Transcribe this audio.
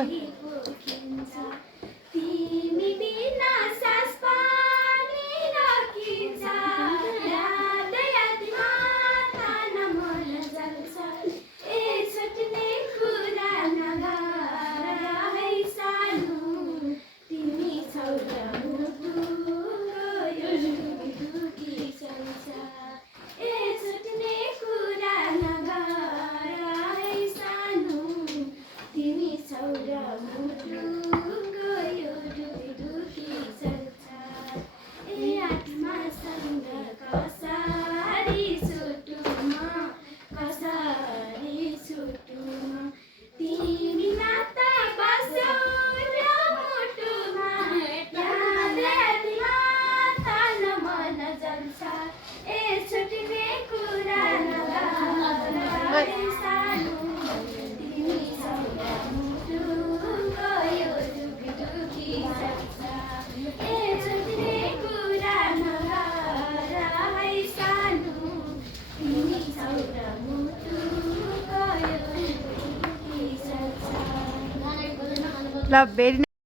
तिमी पोखिन्छ तिमी बिना सास पानी नखिन्छ याद यादमा तान मन जल्छ ए छुट्ने कुरा नगर है सानो तिमी छौ र मुटुको यो दुखी चल्छ ए छुट्ने कुरा नगर है सानो तिमी छौ र मुटुको यो दुखी चल्छ ए आत्मासँग कसरी छुटुमा तिमी माता बस्यौ र मुटुमा याद यादमा तान मन जल्छ ए छुट्ने कुरा नगर है सानो तिमी छौ र मुटुको यो दुखी चल्छ ए छुट्ने कुरा नगर है सानो तिमी छौ र मुटुको यो दुखी चल्छ ल भेरी